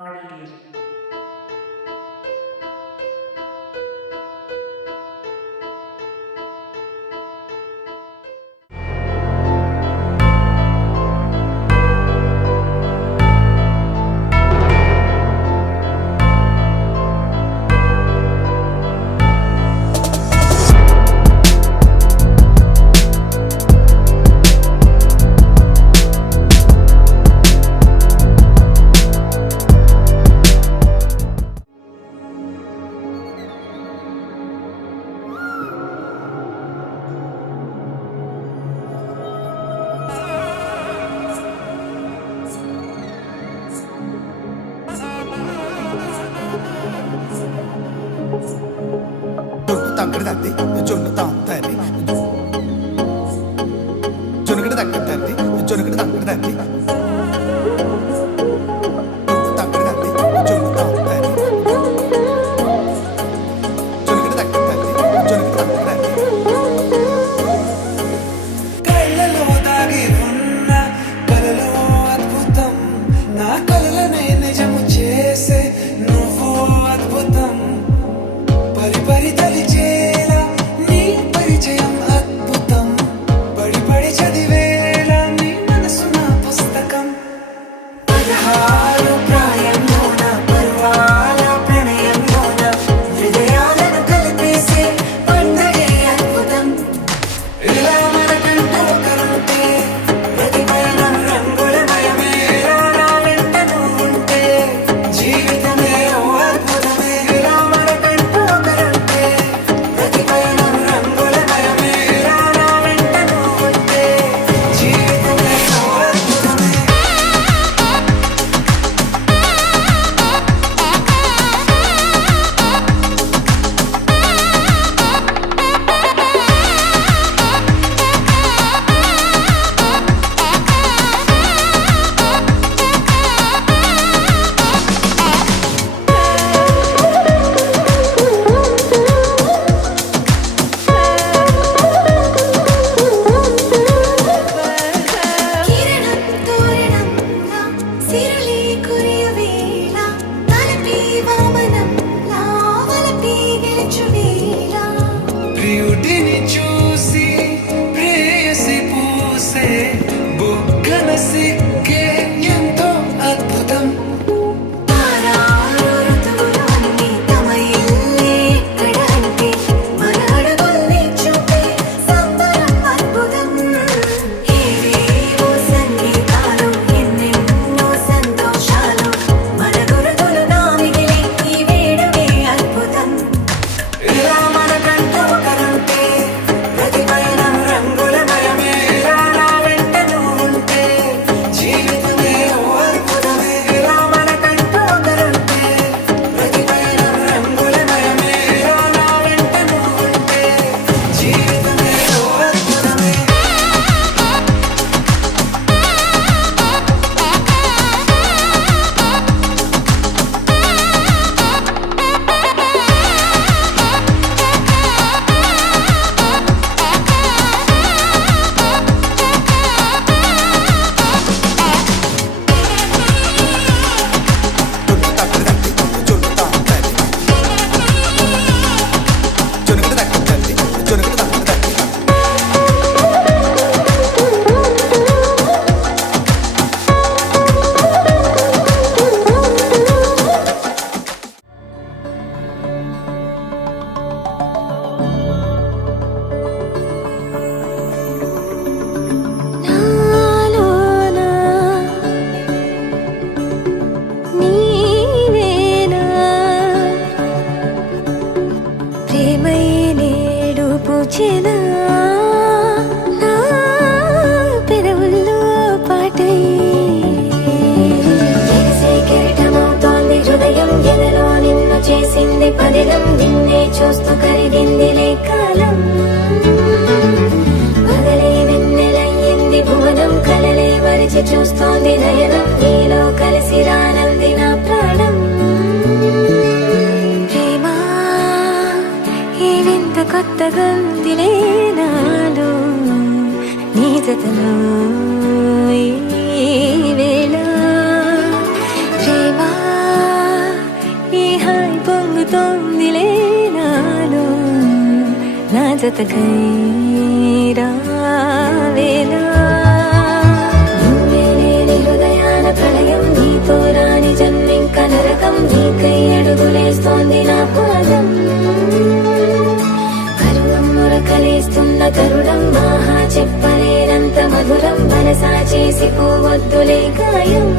audio తక్కడ తద్ది జొన్ను తాంతది జొనకడ తక్కడ తద్ది జొనకడ తక్కడ తద్ది తక్కడ తద్ది జొన్ను తాంతది జొనకడ తక్కడ తద్ది జొనకడ తక్కడ తద్ది కళ్ళలో దాగి ఉన్న కలలో అద్భుతం నా కలలనే నిజము చేసే నువ్వు అద్భుతం పరి పరి తలిచేలా నీ పరిచయం అద్భుతం పడి పడి చదివేలా నీ మనసు నా పుస్తకం 16 ప్రాయంలోన పర్వాల ప్రణయంలోన హృదయాలను కలిపేసే పండగే అద్భుతం ఇలా మనకంటూ ఒకరుంటే ప్రతి పయనం రంగులమయమే నా వెంట నువ్వు ఉంటే జీవితమే ఓ అద్భుతమే ఇలా మనకంటూ ఒకరుంటే ప్రతి పయనం రంగులమయమే నా వెంట నువ్వు ఉంటే జీవితమే ఓ అద్భుతమే కిరణం తోరణంలా సిరులే కురియవేళ తలపి వామనంలా వలపి గెలుచువేళ ప్రియుడిని చూసి ప్రేయసి పూసే బుగ్గన సిగ్గే ఎంతో అద్భుతం ఆరారు ఋతువులు అన్నీ తమ ఇల్లే ఎక్కడంటే మన అడుగుల్ని చూపే సంబరం అద్భుతం ఏవేవో సంగీతాలు ఎన్నెన్నో సంతోషాలు మన గురుతులుగా మిగిలే ఈ వేడుకే అద్భుతం ఇలా మనకంటూ ఒకరుంటే ప్రతి పయనం రంగులమయమే నా వెంట నువ్వు ఉంటే జీవితమే ఓ అద్భుతమే ఇలా మనకంటూ ఒకరుంటే ప్రతి పయనం రంగులమయమే నా వెంట నువ్వు ఉంటే జీవితమే ఓ అద్భుతమే జొన్ను తాంతది జొనకడ తక్కడ తద్ది జొనకడ తక్కడ తద్ది నాలోనా నీవేనా ప్రేమై నేడు పూచెనా నా పెదవుల్లో పాటై ఎగిసే కెరటమవుతోంది హృదయం ఎదలో నిన్ను చేసింది పదిలం నిన్నే చూస్తూ కరిగిందిలే కాలం పగలే వెన్నెలయ్యింది భువనం కలలే మరిచి చూస్తోంది నయనం నీలో కలిసి రానంది నా ప్రాణం ప్రేమ ఈ వింత కొత్తగా ఉందిలే నాలో నీ జతలో ఈ వేళ ప్రేమ ఊగుతోందిలే నాలో నా జతకై రావేలా నువ్వే లేని హృదయాల ప్రళయం నీతో రాని జన్మింక నరకం నీకై అడుగులేస్తోంది నా పాదం కరుణం మురకలేస్తున్న తరుణం ఆహా చెప్పలేనంత మధురం మనసా చేసి పోవద్దులే గాయం